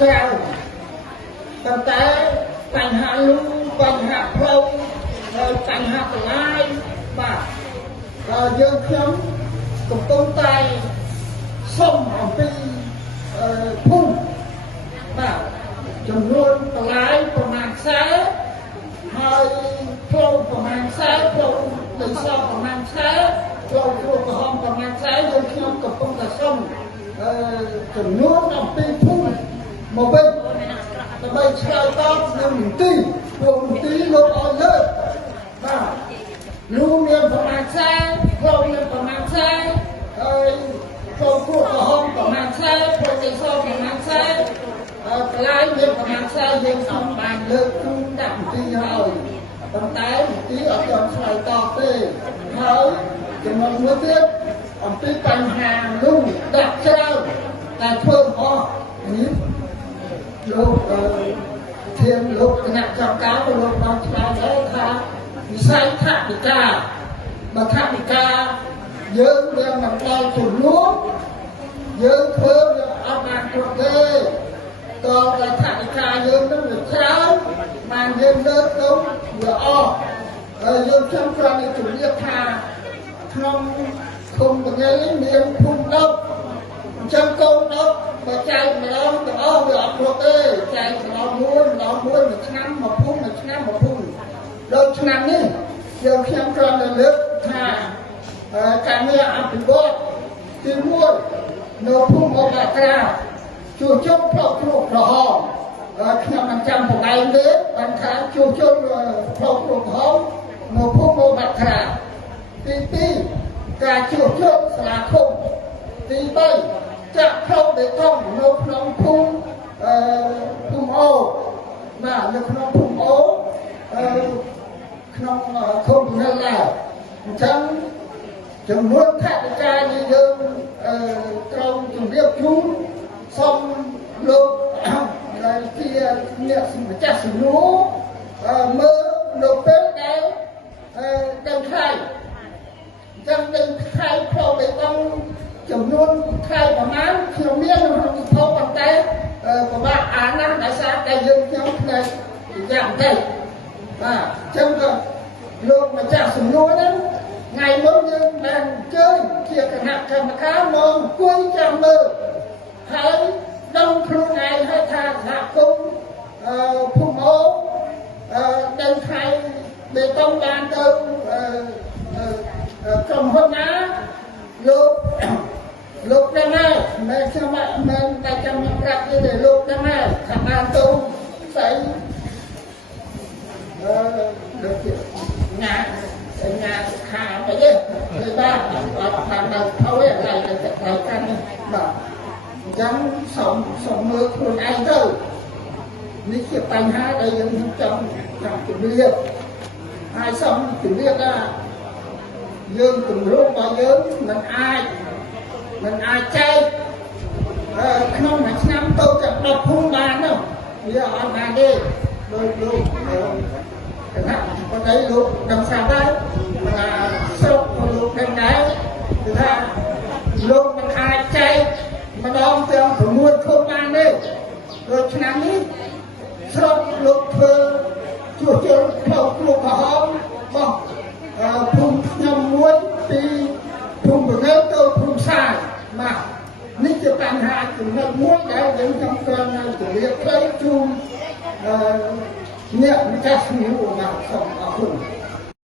ច្រើនប៉ុន្តែបញ្ហាលូបញ្ហាផ្លូវហើយបញ្ហាបន្លាយបាទយើងខ្ញុំកំពុងតែសុំអំពីភូមិបាទចំនួនបន្លាយប្រមាណខ្សែហើយផ្លូវប្រមាណខ្សែផ្លូវដីសប្រមាណខ្សែផ្លូវគ្រួក្រហមប្រមាណខ្សែយើងខ្ញុំកំពុងតែសុំចំនួនអំពីភូមិមកវិញដើម្បីឆ្លើយតបនឹងមន្ទីរលោកមន្ទីរលោកឲ្យលើកបាទលូមានប្រមាណខ្សែផ្លូវមានប្រមាណខ្សែហើយផ្លូវគ្រួក្រហមប្រមាណខ្សែផ្លូវដីសប្រមាណខ្សែបន្លាយមានប្រមាណខ្សែយើងខ្ញុំបានលើកជូនដាក់មន្ទីរហើយប៉ុន្តែមន្ទីរអត់ទាន់ឆ្លើយតបទេហើយចំណុចមួយទៀតអំពីបញ្ហាលូដាក់ច្រើនតែធ្វើអស់នេះលោកធានលោកគណៈកម្មការលោកបានឆ្លើយហើយថាវិស័យថវិកាបើថវិកាយើងមានមិនដល់ចំនួនយើងធ្វើវាអត់បានគ្រប់ទេតើតែថវិកាយើងនឹងវាច្រើនបានយើងលើកទៅវាអស់ហើយយើងខ្ញុំគ្រាន់តែជម្រាបថាក្នុងឃុំបញ្ញាមានភូមិ10អញ្ចឹងកូន10បើចែកម្ដងទាំងអស់វាអត់គ្រប់ទេចែកម្ដងមួយមួយឆ្នាំមួយភូមិមួយឆ្នាំមួយភូមិដល់ឆ្នាំនេះយើងខ្ញុំគ្រាន់តែលើកថាការងារអភិវឌ្ឍទី1នៅភូមិអូបាក្រាជួសជុលផ្លូវគ្រួក្រហមខ្ញុំមិនចាំប្រហែលទេបានថាជួសជុលផ្លូវគ្រួក្រហមនៅភូមិអូបាក្រាទី2ការជួសជុលសាលាឃុំទី3ចាក់ផ្លូវបេតុងនៅក្នុងភូមិអូបាទនៅក្នុងភូមិអូក្នុងឃុំនៅឡើយអញ្ចឹងចំនួនថវិកានេះយើងត្រូវជម្រាបជូនសូមលោកដែលជាអ្នកម្ចាស់សំណួរមើលនៅពេលដែលដឹងថ្លៃចឹងដឹងថ្លៃផ្លូវបេតុងចំនួនថ្លៃប្រមាណខ្ញុំមានក្នុងពិភពប៉ុន្តែពិបាកអានណាស់ដោយសារតែយើងខ្ញុំផ្នែកយ៉ាងតិចបាទចឹងក៏លោកម្ចាស់សំណួរហ្នឹងថ្ងៃនោះយើងបានអញ្ជើញជាគណៈកម្មការមកអង្គុយចាំមើលហើយដឹងខ្លួនឯងហើយថាសហគមន៍ភូមិអូដឹងថ្លៃបេតុងបានទៅក្រុមហ៊ុនណាលោកដឹងហើយមិនខ្ញុំមិនតែចាំប្រាប់ទេលោកដឹងហើយថាបានទៅស្អីលោកជាណាខាទៅទេគឺបាទអត់បានដល់ថយอะไรទៅកាន់បាទអញ្ចឹងសូមមើលខ្លួនឯងទៅនេះជាបញ្ហាដែលយើងចង់ជម្រាបហើយសូមជម្រាបថាយើងគម្រោងរបស់យើងមិនអាចចែកក្នុងមួយឆ្នាំទៅទាំង10ភូមិបានទេវាអត់បានទេដោយលោកគណៈប៉ុន្តែលោកដឹងស្រាប់ដែរស្រុកលោកដឹងដែរគឺថាលោកមិនអាចចែកម្ដងទាំង6ភូមិបានទេដូចឆ្នាំនេះស្រុកលោកធ្វើជួសជុលផ្លូវគ្រួក្រហមរបស់ភូមិខ្ញុំមួយពីភូមិបង្ើទៅភូមិសាយបាទនេះជាបញ្ហាចំណុចមួយដែលយើងចង់គ្រាន់តែជម្រាបផ្លូវជូនអ្នកម្ចាស់ជំនួយបាទសូមអរគុណ